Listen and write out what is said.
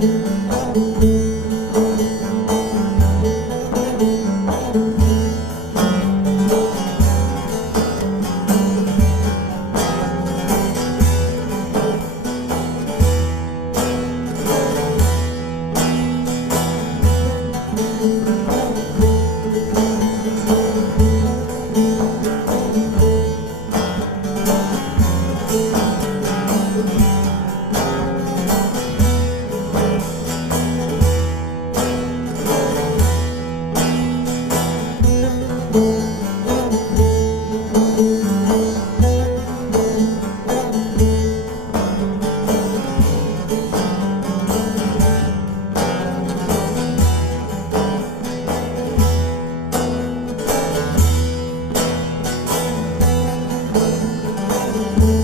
Thank mm -hmm. you. the moon.